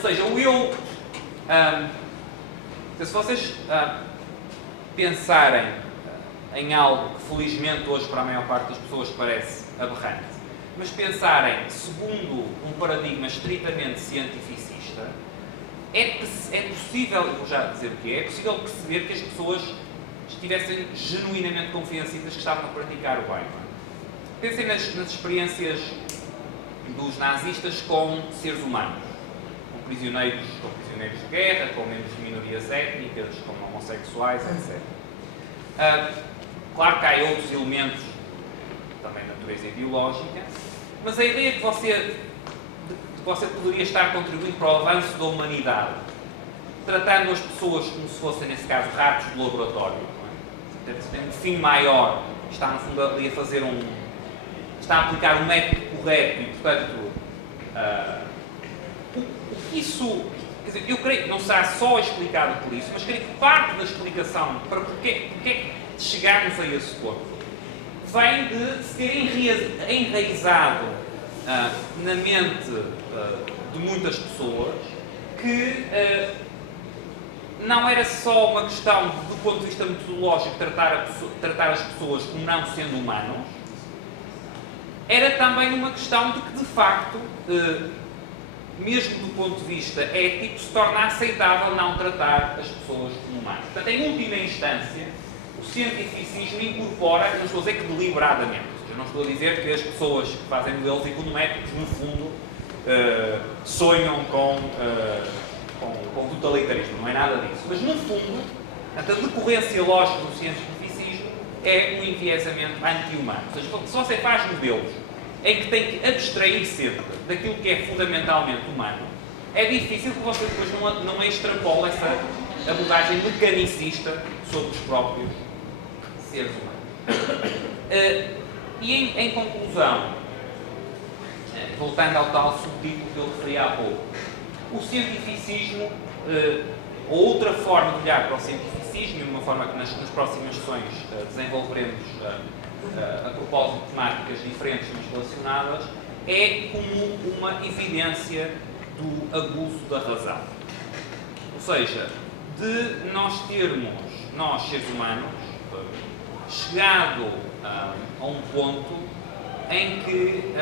seja, o eu... se vocês pensarem em algo que felizmente hoje para a maior parte das pessoas parece aberrante, mas pensarem segundo um paradigma estritamente cientificista, é possível, eu vou já dizer o que é possível perceber que as pessoas estivessem genuinamente convencidas que estavam a praticar o bem. Pensem nas experiências dos nazistas com seres humanos, com prisioneiros de guerra, com membros de minorias étnicas, com homossexuais, etc. Claro que há outros elementos, também de natureza ideológica, mas a ideia que você poderia estar contribuindo para o avanço da humanidade, tratando as pessoas como se fossem, nesse caso, ratos de laboratório, não é? Tem um fim maior, está no fundo ali a fazer está a aplicar um método correto e, portanto, o que isso, quer dizer, eu creio que não será só explicado por isso, mas creio que parte da explicação para porque chegarmos a esse ponto vem de se ter enraizado na mente de muitas pessoas que não era só uma questão, do ponto de vista metodológico, tratar as pessoas como não sendo humanos, era também uma questão de que, de facto, mesmo do ponto de vista ético, se torna aceitável não tratar as pessoas como humanos. Portanto, em última instância, o cientificismo incorpora, não estou a dizer que deliberadamente, eu não estou a dizer que as pessoas que fazem modelos econométricos, no fundo, sonham com totalitarismo, não é nada disso. Mas, no fundo, a decorrência lógica do cientificismo é um enviesamento anti-humano. Ou seja, se você faz modelos em que tem que abstrair sempre daquilo que é fundamentalmente humano, é difícil que você depois não extrapole essa abordagem mecanicista sobre os próprios seres humanos. E em conclusão, voltando ao tal subtítulo que eu referi há pouco, o cientificismo, ou outra forma de olhar para o cientificismo, e uma forma que nas próximas sessões desenvolveremos a propósito de temáticas diferentes mas relacionadas, é como uma evidência do abuso da razão. Ou seja, de nós termos, nós seres humanos, chegado a um ponto em que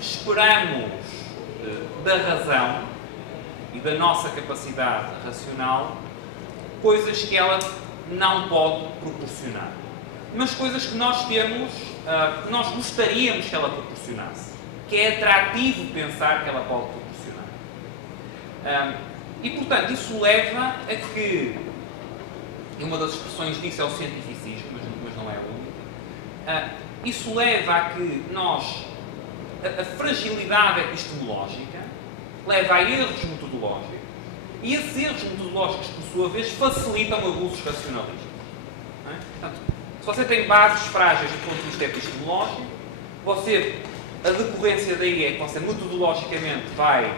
esperamos da razão e da nossa capacidade racional coisas que ela não pode proporcionar, mas coisas que nós temos, que nós gostaríamos que ela proporcionasse, que é atrativo pensar que ela pode proporcionar. E, portanto, isso leva a que, e uma das expressões disso é o cientificismo, mas não é a única, isso leva a que nós, a fragilidade epistemológica, leva a erros metodológicos, e esses erros metodológicos, por sua vez, facilitam abusos racionalistas. Não é? Portanto, se você tem bases frágeis do ponto de vista epistemológico, a decorrência daí é que você metodologicamente vai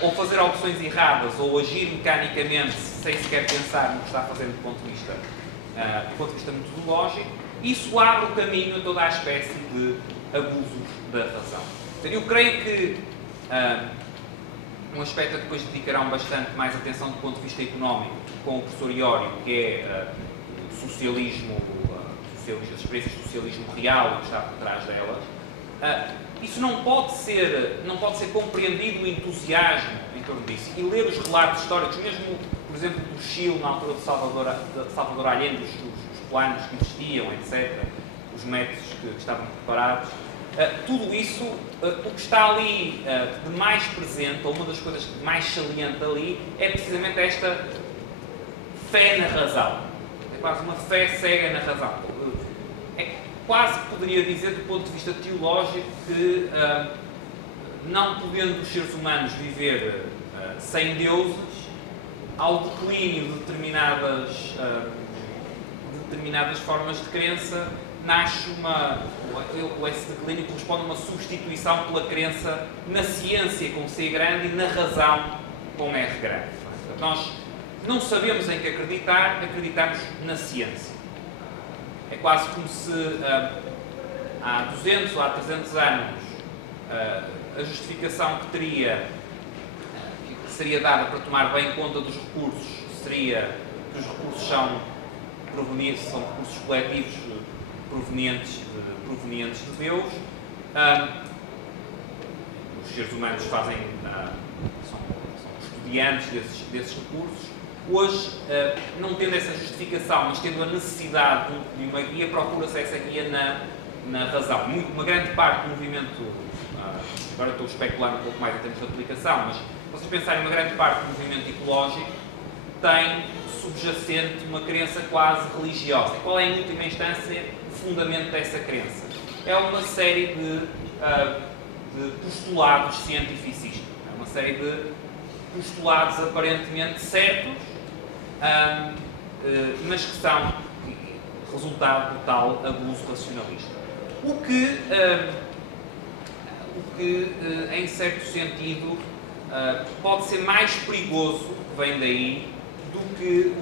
ou fazer opções erradas ou agir mecanicamente sem sequer pensar no que está fazendo do ponto de vista metodológico. Isso abre o caminho a toda a espécie de abusos da razão. Então, eu creio que um aspecto a que depois dedicarão bastante mais atenção do ponto de vista económico com o professor Iório, que é o socialismo, as experiências de socialismo real e que está por trás delas, isso não pode ser compreendido o entusiasmo em torno disso. E ler os relatos históricos, mesmo, por exemplo, do Chile, na altura de Salvador Allende, os planos que existiam, etc., os métodos que estavam preparados, tudo isso, o que está ali de mais presente, ou uma das coisas que mais salienta ali, é precisamente esta fé na razão. É quase uma fé cega na razão. Quase que poderia dizer, do ponto de vista teológico, que não podendo os seres humanos viver sem deuses, ao declínio de determinadas formas de crença, nasce esse declínio corresponde a uma substituição pela crença na ciência com C grande e na razão com R grande. Portanto, nós não sabemos em que acreditar, acreditamos na ciência. É quase como se há 200 ou há 300 anos a justificação que teria, seria dada para tomar bem conta dos recursos seria que os recursos são recursos coletivos provenientes de Deus. Os seres humanos são estudiantes desses recursos. Hoje, não tendo essa justificação, mas tendo a necessidade de uma guia, procura-se essa guia na razão. Uma grande parte do movimento, agora estou a especular um pouco mais em termos de aplicação, mas se vocês pensarem, uma grande parte do movimento ecológico tem subjacente uma crença quase religiosa. Qual é, em última instância, o fundamento dessa crença? É uma série de postulados cientificistas. É uma série de postulados aparentemente certos, mas que são resultado do tal abuso racionalista. O que em certo sentido, pode ser mais perigoso, que vem daí, do que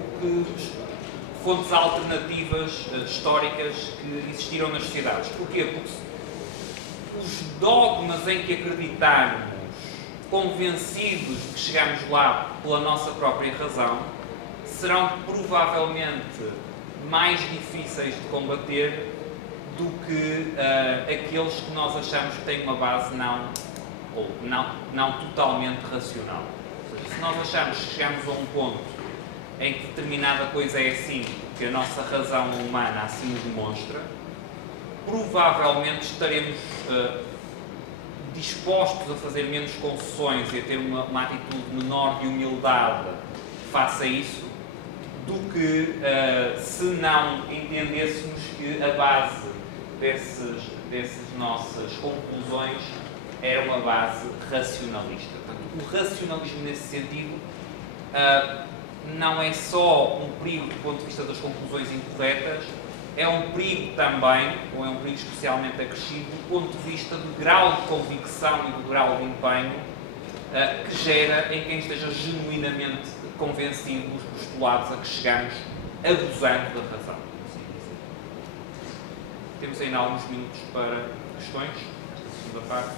fontes alternativas históricas que existiram nas sociedades. Porquê? Porque os dogmas em que acreditarmos, convencidos de que chegamos lá pela nossa própria razão, serão provavelmente mais difíceis de combater do que aqueles que nós achamos que têm uma base não totalmente racional. Ou seja, se nós achamos que chegamos a um ponto em que determinada coisa é assim, que a nossa razão humana assim o demonstra, provavelmente estaremos dispostos a fazer menos concessões e a ter uma atitude menor de humildade face a isso, do que se não entendêssemos que a base dessas nossas conclusões era uma base racionalista. Portanto, o racionalismo nesse sentido não é só um perigo do ponto de vista das conclusões incorretas, é um perigo também, ou é um perigo especialmente acrescido, do ponto de vista do grau de convicção e do grau de empenho que gera em quem esteja genuinamente convencido dos postulados a que chegamos abusando da razão. Temos ainda alguns minutos para questões, esta segunda parte.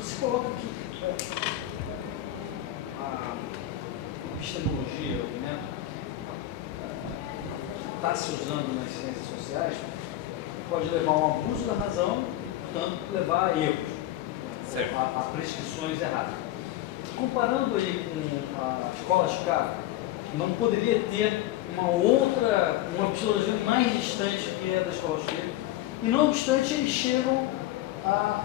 Você coloca aqui a epistemologia, o método, está se usando nas ciências sociais, pode levar a um abuso da razão, portanto, levar a erros, a prescrições erradas. Comparando aí com a escola de Chicago, não poderia ter uma epistemologia mais distante que a da escola de Chicago, e não obstante eles chegam a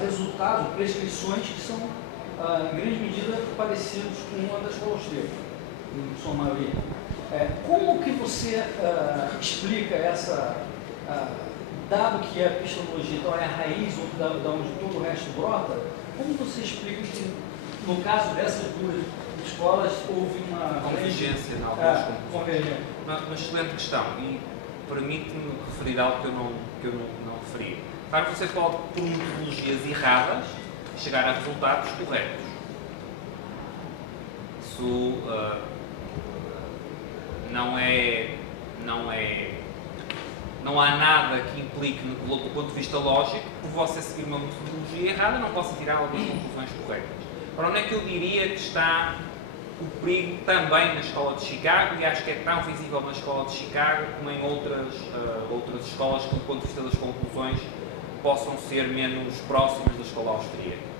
resultados, prescrições que são, em grande medida, parecidos com a da escola austríaca, em sua maioria. Como que você explica essa, dado que a epistemologia então, é a raiz da onde todo o resto brota, como você explica que, no caso dessas duas escolas, houve uma convergência em algumas conclusões? Uma excelente questão, e permite-me referir algo que eu não referi. Claro que você pode, por metodologias erradas, chegar a resultados corretos. Isso não há nada que implique, do ponto de vista lógico, por você seguir uma metodologia errada, não possa tirar algumas conclusões corretas. Ora, onde é que eu diria que está o perigo também na escola de Chicago, e acho que é tão visível na escola de Chicago como em outras escolas que, do ponto de vista das conclusões, possam ser menos próximas da escola austríaca.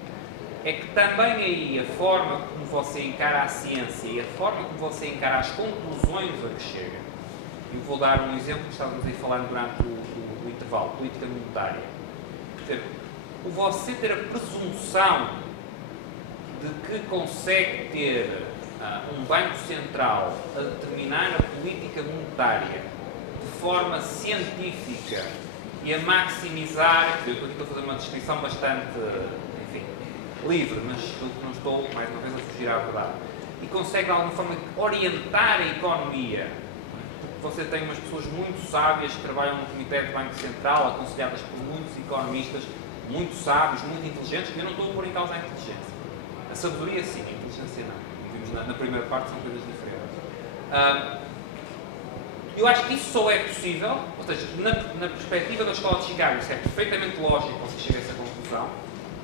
É que também aí a forma como você encara a ciência e a forma como você encara as conclusões a que chega. Eu vou dar um exemplo que estávamos aí falando durante o intervalo, política monetária. Quer dizer, você ter a presunção de que consegue ter um banco central a determinar a política monetária de forma científica e a maximizar, eu estou aqui a fazer uma descrição bastante, enfim, livre, mas não estou, mais uma vez, a fugir à verdade, e consegue de alguma forma orientar a economia. Você tem umas pessoas muito sábias que trabalham no Comitê do Banco Central, aconselhadas por muitos economistas muito sábios, muito inteligentes, que eu não estou a pôr em causa a inteligência. A sabedoria sim, a inteligência não. Como vimos na primeira parte, são coisas diferentes. Eu acho que isso só é possível, ou seja, na perspectiva da escola de Chicago, isso é perfeitamente lógico que você chegue a essa conclusão.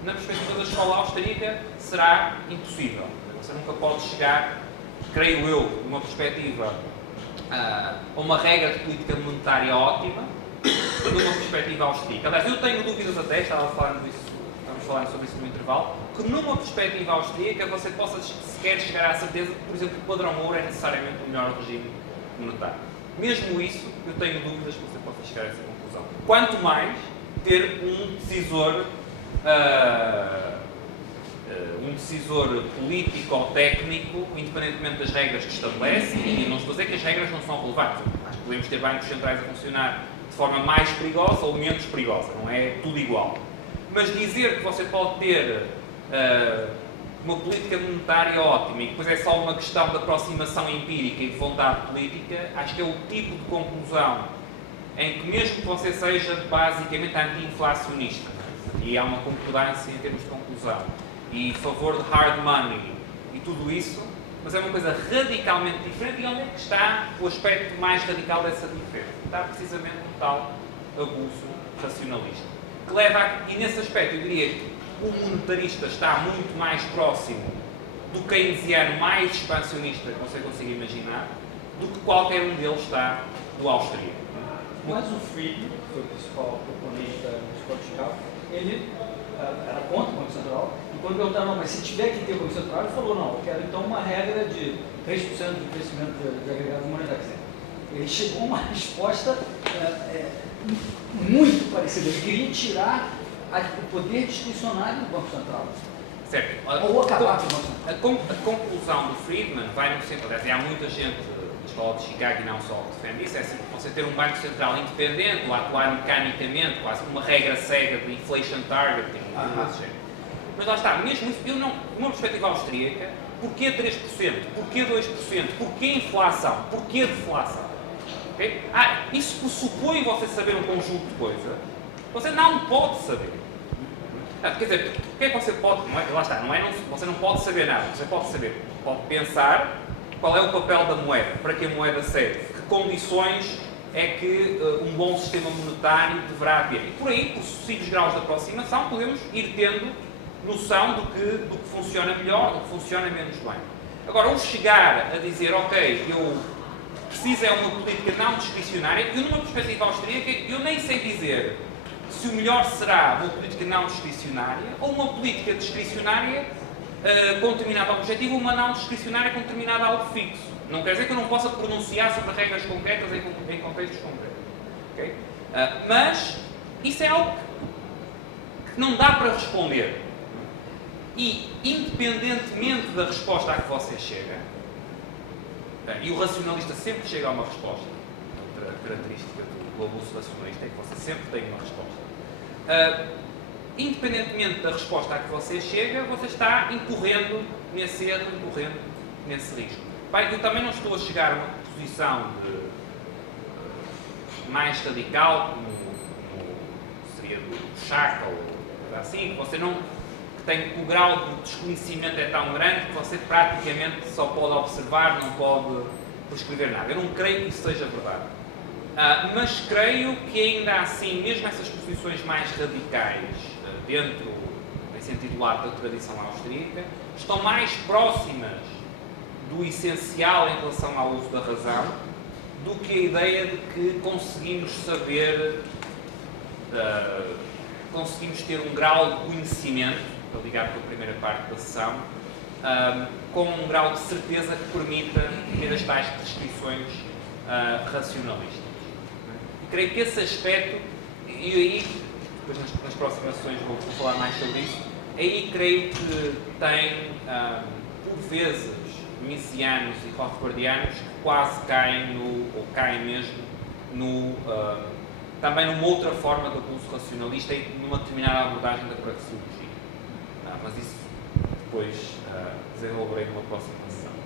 na perspectiva da escola austríaca, será impossível. Você nunca pode chegar, creio eu, de uma perspectiva, a uma regra de política monetária ótima, numa perspectiva austríaca. Aliás, eu tenho dúvidas até, estamos falando sobre isso no intervalo, que numa perspectiva austríaca você possa sequer chegar à certeza que, por exemplo, o padrão ouro é necessariamente o melhor regime monetário. Mesmo isso, eu tenho dúvidas que você possa chegar a essa conclusão. Quanto mais ter um decisor político ou técnico, independentemente das regras que estabelece, e não estou a dizer que as regras não são relevantes. Acho que podemos ter bancos centrais a funcionar de forma mais perigosa ou menos perigosa, não é tudo igual. Mas dizer que você pode ter uma política monetária ótima e que depois é só uma questão de aproximação empírica e de vontade política, acho que é o tipo de conclusão em que mesmo que você seja basicamente anti-inflacionista, e há uma concordância em termos de conclusão, e favor de hard money e tudo isso, mas é uma coisa radicalmente diferente. E onde é que está o aspecto mais radical dessa diferença? Está precisamente no tal abuso racionalista. Que leva e nesse aspecto eu diria que o monetarista está muito mais próximo do keynesiano mais expansionista que você consiga imaginar, do que qualquer um deles está do austríaco. Mas o Friedman, que foi o principal proponente da escola de Chicago, ele era contra o Banco Central, e quando perguntaram, não, mas se tiver que ter o Banco Central, ele falou, não, eu quero então uma regra de 3% de crescimento de agregado monetário. Ele chegou a uma resposta muito parecida. Ele queria tirar o poder discricionário do Banco Central. Certo. Ou acabar com o Banco Central. A conclusão do Friedman vai no centro. Aliás, há muita gente da escola de Chicago e não só que defende isso. É assim, você ter um Banco Central independente, ou atuar mecanicamente, quase uma regra cega de inflation targeting, desse género. Mas lá está, mesmo isso, numa perspectiva austríaca, porquê 3%? Porquê 2%? Porquê inflação? Porquê deflação? Okay? Isso pressupõe você saber um conjunto de coisas. Você não pode saber. Quer dizer, o que é que você pode... lá está, você não pode saber nada. Você pode saber, pode pensar qual é o papel da moeda, para que a moeda serve, que condições é que um bom sistema monetário deverá haver. E por aí, por sucessivos graus de aproximação, podemos ir tendo noção do que funciona melhor, do que funciona menos bem. Agora, o chegar a dizer, ok, eu preciso é uma política não discricionária, eu numa perspectiva austríaca, eu nem sei dizer se o melhor será uma política não discricionária ou uma política discricionária com determinado objetivo ou uma não discricionária com determinado algo fixo. Não quer dizer que eu não possa pronunciar sobre regras concretas em contextos concretos. Okay? Mas isso é algo que não dá para responder. E, independentemente da resposta a que você chega, e o racionalista sempre chega a uma resposta, outra característica do abuso racionalista é que você sempre tem uma resposta. Independentemente da resposta a que você chega, você está incorrendo nesse erro, incorrendo nesse risco. Bem, eu também não estou a chegar a uma posição mais radical, como seria do Chaka ou assim, que você não... o grau de desconhecimento é tão grande que você praticamente só pode observar, não pode prescrever nada. Eu não creio que isso seja verdade. Mas creio que ainda assim, mesmo essas posições mais radicais, dentro, em sentido lato, da tradição austríaca, estão mais próximas do essencial em relação ao uso da razão do que a ideia de que conseguimos saber, conseguimos ter um grau de conhecimento, para ligar com a primeira parte da sessão, com um grau de certeza que permita ter as tais prescrições racionalistas. E creio que esse aspecto, e aí, depois nas próximas sessões vou falar mais sobre isso, aí creio que tem, por vezes, missianos e rothbardianos que quase caem ou caem mesmo também numa outra forma de abuso racionalista e numa determinada abordagem da praxeologia. Mas isso depois desenvolverei numa próxima.